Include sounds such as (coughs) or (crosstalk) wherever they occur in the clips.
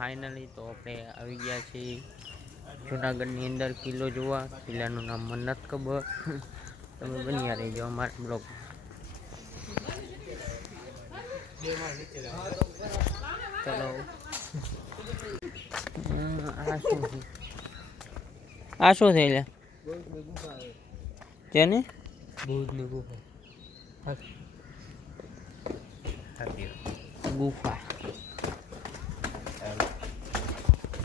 Finally તો આપણે આવી ગયા છીએ. જુનાગઢની અંદર કિલ્લો જોવા. કિલ્લાનું નામ મન્નત કબર. તમે બન્યા રહી જાઓ અમારા બ્લોગ ચલો. આ શું છે? આ શું છે એટલે જેને? બૌદ્ધની ગુફા. ગુફા.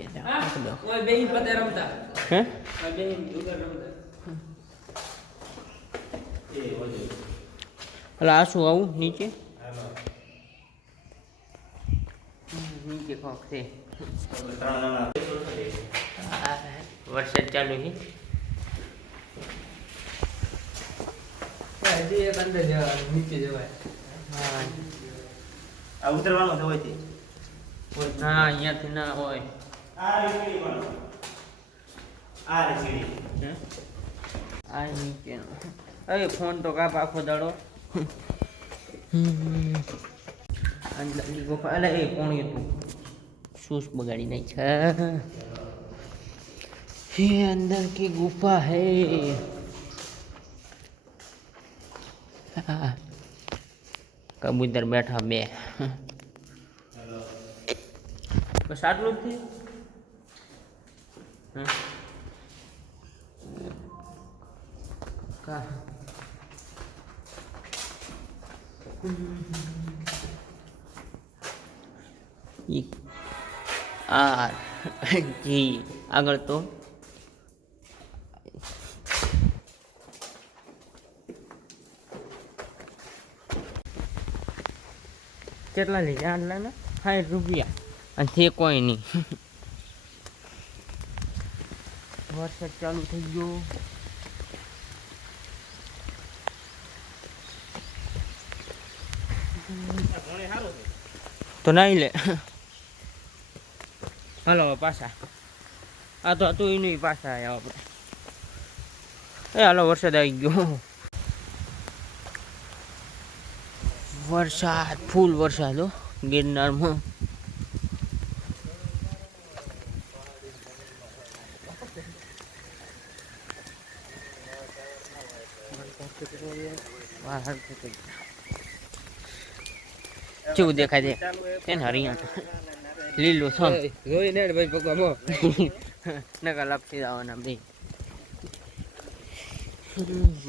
ભવાને વસ્તુમાં ફોન કરી બેઠો છે હા ઓય બેહીન પતે રમતા હે ઓય બેહીન જુગાર રમતા એટલે આ શું આવું નીચે નીચે કોક છે આ વરસાદ ચાલુ છે એ હજી એક અંદર જવા નીચે જવાય હા આ ઉતરવાનું છે હોય તે ના અહીંયાથી ના હોય આ રીસીડી પણ આ રીસીડી હે? આ નીચેનો અરે ફોન તો કાપ આખો દાડો અંદરની ગુફા અલે એ કોણ હતું શૂઝ બગાડી નાખ છે ये अंदर की गुफा है हाँ, કબૂતર બેઠા બે બસ આટલું જ થયું આર જી આગળ તો. કેટલા લીધા આટલા ને સાઠ રૂપિયા. અને તે કોઈ નહીં. વરસાદ ચાલુ થઈ ગયો. તો નાઈ લે. હાલો પાછા. આ તો હતું એનું પાછા આવ્યા આપણે. એ, હાલો, વરસાદ આવી ગયો. વરસાદ, ફૂલ વરસાદ હો, ગિરનારમાં. કેવું દેખાય છે? છે ને હરિયાણ લીલું સમ જોઈ ને ભાઈ પકવા નકા લાપસી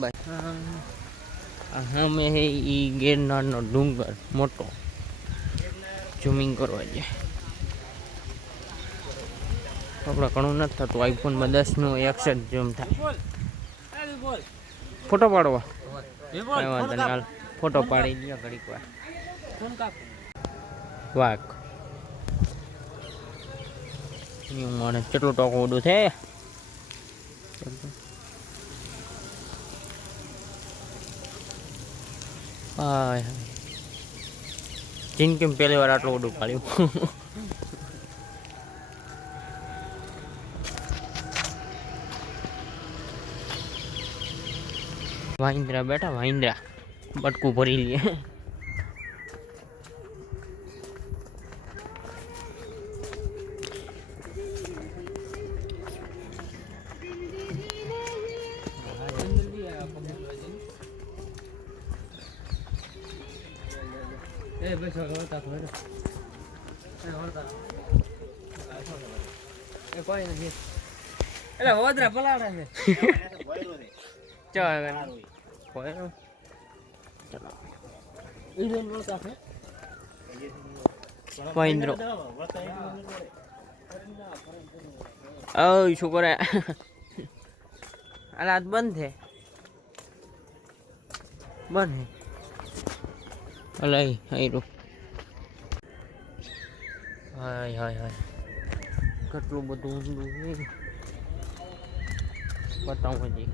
બસ. અમે હે ગિરનારનો ડુંગર મોટો. ઝૂમિંગ કરવા છે આપણે ઘણું નથી થતું. આઈફોનમાં દસનું એકસો જ ઝૂમ થાય ફોટો પાડવા. વાંધો નહીં હાલ ફોટો પાડી લ્યો ઘડીક વાર. વાક મને કેટલું ટોક ઓડું છે? જિંદગીમાં પહેલી વાર આટલું ઓડું પાડ્યું? વાહિંદ્રા બેઠા વાહિંદ્રા બટકું ભરી લઈએ કોઈ નથી એટલે વોદરા પલાડે છે ચાલ ચલો ઈડન વળતા છે મહિન્દ્રો ઓય શું કરે અલા આજ બંધ છે બંધ છે અલાઈ હાયરો હાય હાય હાય. કેટલું બધું ઊંડું બતાવું હજી.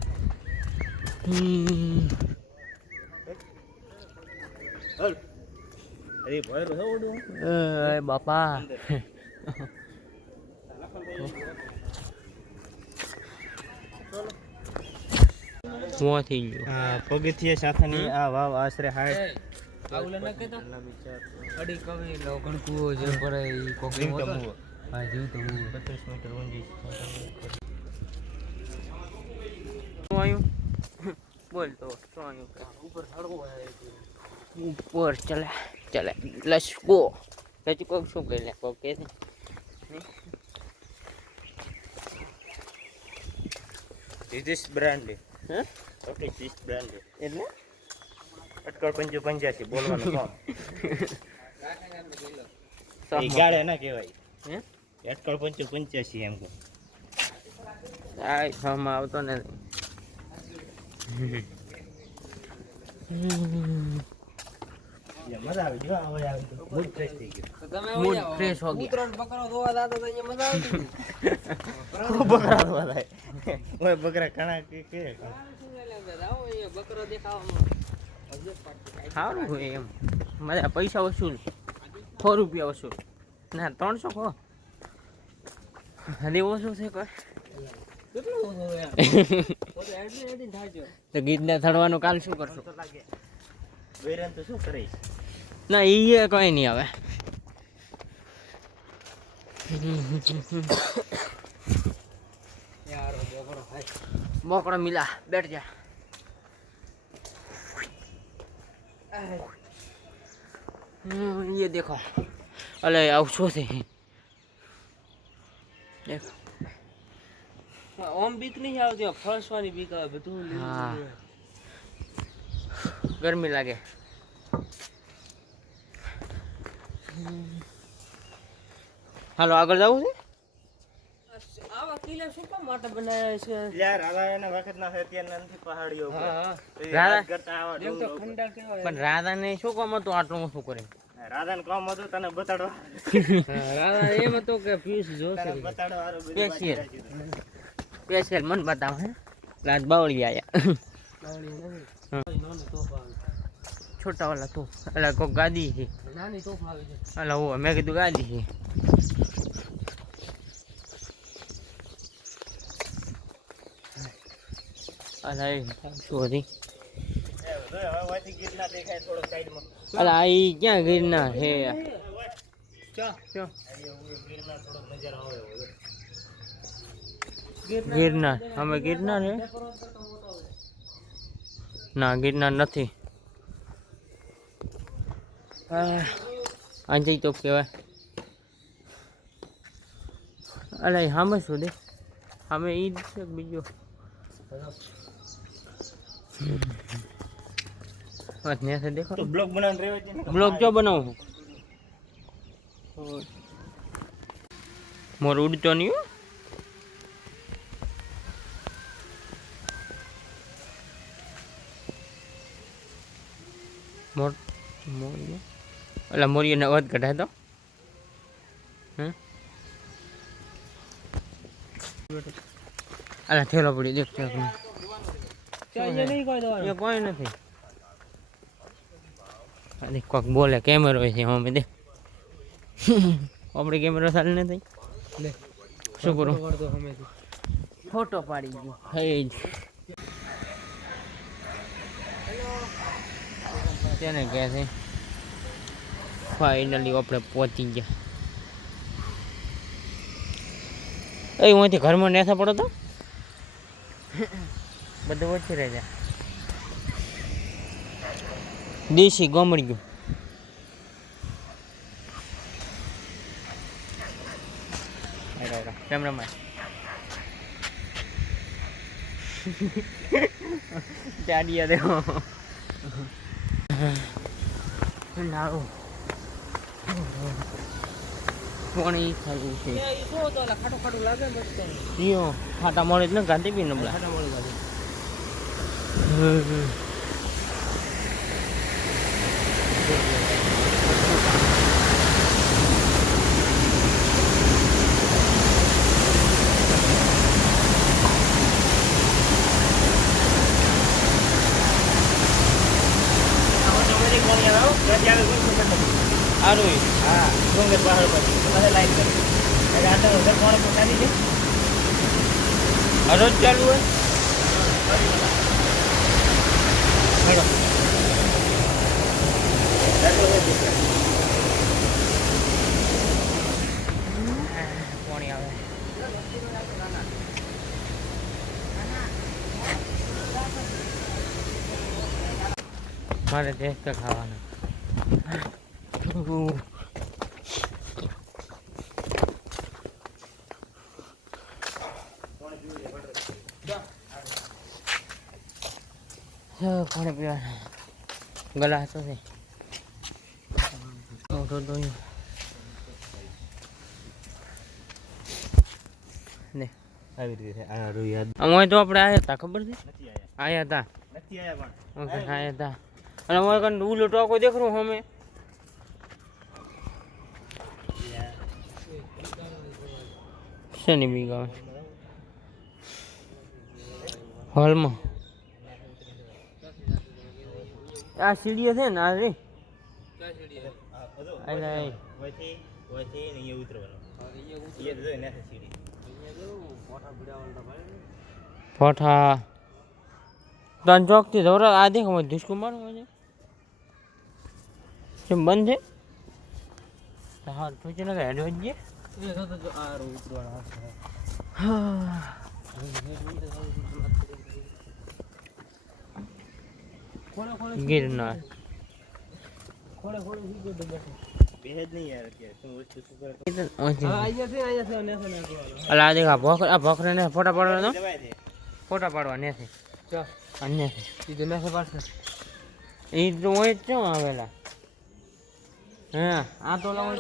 એ બાપા મોં સાથેની આ વાવ આશરે હાઈટ આવું અડી કવિ લો કણકુઓ જે પડે ઈ કોક જીવતો હા જીવતો મૂવો. બત્રીસ મીટર ઊંડી શું આવ્યું બોલ તો શું ઉપર. ઉપર ચલે ચલે લેટ્સ ગો શું કહે લે ઓકે કે બ્રાન્ડ. હે? ઓકે this બ્રાન્ડ એટલે? અટકળ પંચો પંચ્યાસી બોલવાનું કોમ એ ગાળે ના કહેવાય. હે? અટકળ પંચો પંચ્યાસી એમ કહું. આ આવતો નથી શું સારું હોય એમ. મારા પૈસા વસૂલ. સો રૂપિયા વસૂલ. ના, ત્રણસો ખો હજી ઓછું છે કોઈ? કેટલું (laughs) ઓછું યાર. પોતે હેડી હેડી થાય છે. તો ગીતને થડવાનું કાલ શું કરશું તો લાગે વેરન તો શું કરીશ ના એ કઈ નહીં આવે યાર બકરો હાય. બોકડો મિલા બેઠ જા હમ, ये देखो અલે આવું શું છે દેખ ઓમ બીક નહીં આવતી ફળસવાની બીક આવે બધું. ગરમી લાગે. હાલો આગળ જવું છે? આવા કિલ્લા શું કામ માટે બનાવ્યા છે. યાર આવા એના વખત ના અત્યાર નથી પહાડીઓ એ રાધા- પણ રાધાને શું કામ હતું? આટલું શું કરે રાધાને કામ હતું તને બતાડવા. રાધા એમ હતું કે પીસ જોશે. બતાડવા સ્પેશિયલ મન બતાવો હે રાત બાવળી આયા. છોટા વાલા તું. એટલે કોક ગાદી છે. એટલે હું મેં કીધું ગાદી છે. અલા એ અલા ક્યાં ગીરના હે ચા ક્યાં? ગીરના થોડો નજર આવે. ગિરનાર. અમે ગિરનાર હે? ના ગિરનાર નથી. આજે તો કહેવાય. અલા સામે શું દે સામે એ જ છે બીજો? બનાવીને બ્લોગ જો બનાવું મોર ઉડતો નહીં મોર મોરિયો અલા મોરિયાને અવાજ કઢાય તો. હે? અલા થેલો પડી દેખ નહીં કોઈ કોઈ નથી. અરે કોક બોલે કેમેરો છે અમે દે આપણે કેમેરો ચાલે નથી શું કરું? ફોટો પાડી ગયો હે તેને કહે છે. ફાઇનલી આપણે પહોંચી ગયા. એ અહીંથી ઘરમાં નેસા પડો તો? (coughs) બધું ઓછી રહે છે. દેશી ગમડ્યું. કેમેરામાં ચાડિયા દેવો. લાવો પાણી ખાવું છે. ખાટું ખાટું. ઈયો ફાટા મળે જ ને ગાંધી બી નબળા. ખાટા મળી જાય આરું હા ડુંગર પહાડ પર પાસે લાઈન કરી એટલે આ તો ઉધર કોણ પોતાની છે હરોજ ચાલુ હોય મેડમ પાણી આવે મારે ટેસ્ટ ખાવાના પાણી પીવાના. ગલા હતો છે મોટો ને. આવી રીતે આ યાદ. અમે તો આપણે આવ્યા હતા ખબર છે? નથી આયા. આવ્યા હતા. આયા પણ. હતા. અને અમે કન ઉલો ટોકો દેખરું અમે શેની બી ગાવે હોલમાં. આ સીડીએ છે ને આ રે. પોઠા. તન ચોકથી ધોરા આ દેખ અમે ધુસકુ મારવા છે. બંધ છે? હા તો છે ગિરનાર. ફોટા છે ફોટા પાડવા ને છે અન્ય એ તો હોય જ આવેલા? હા, આ તો લાવો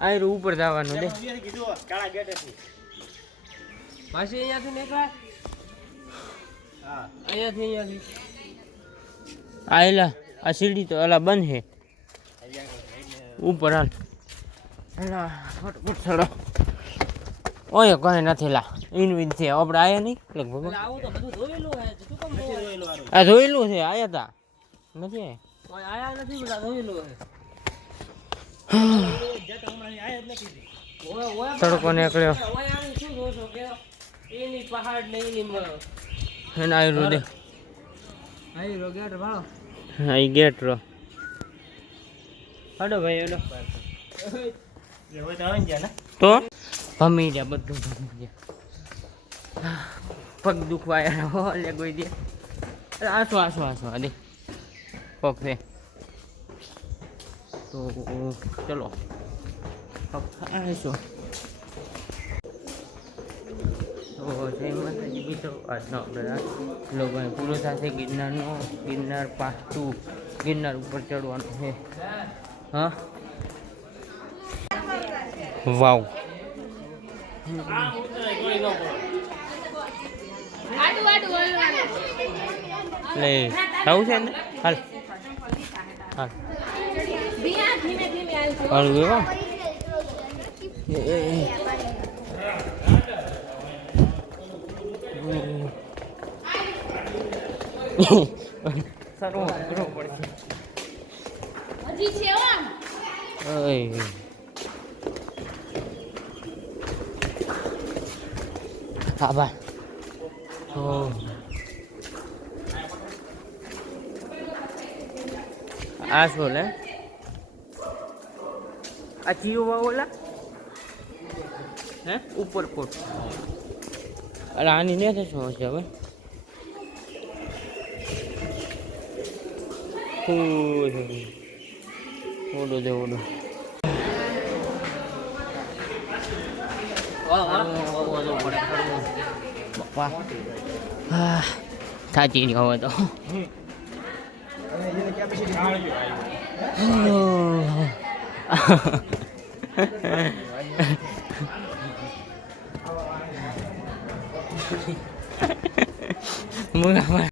આ રહ્યું ઉપર જવાનું દે. પાછી અહીંયાથી નીકળાય હા. અહીંયાથી અહીંયાથી. આ એલા આ સીડી તો અલા બંધ છે. ઉપર હાલ. એલા ફટફટ ચડો. ઓય કોઈ નથી લા. ઇનવિન છે. આપણે આયા નહીં? લગભગ. આવું તો બધું ધોયેલું હે શું કામ ધોયેલું આ ધોયેલું છે આયા તા. નથી આયા? આયા નથી બધા ધોયેલું ઓય તડકો નીકળ્યો. ગેટ રો. હાડો ભાઈ હાડો તો? ભમી ગયા બધું પગ દુખવા યાર હો, લે ગોઈ દે. આસો આસો આસો દે. પગ છે તો ચલો આસો તો જય માતાજી મિત્રો આજનો આપણે લોકો પૂરો થશે ગિરનારનો ગિરનાર પાસ ટુ ગિરનાર ઉપર ચડવાનું છે હા વાવ આડું આડું હલવાનું એટલે થવું છે ને હાલ હાલ એ સારું કરવું પડશે હજી છે આમ ઓય આભાર ઓ આ શું લે આ વાવ ઓલા હે? ઉપર કોટ. અલા આની ને શું હશે હવે. ઓડો દે ઓડો. થાચી હા ગયો હવે તો. mưa mà.